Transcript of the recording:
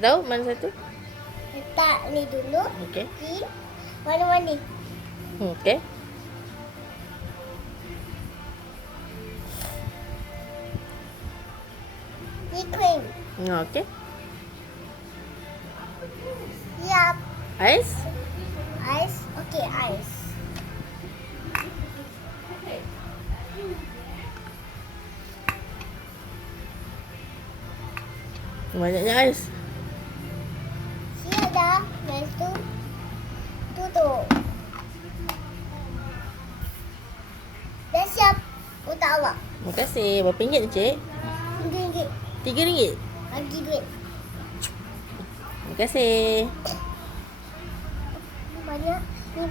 Tak tahu mana satu? Letak ni dulu. Okey. Di warna-warni. Okey. Ni krim. Okey. Siap. Ais? Ais. Okey, ais. Banyaknya ais. Siap dah. Lepas tu tutup. Dah siap untuk awak. Terima kasih. Berapa ringgit tu, Cik? RM3. RM3. Bagi duit. Terima kasih. Banyak. Ni banyak.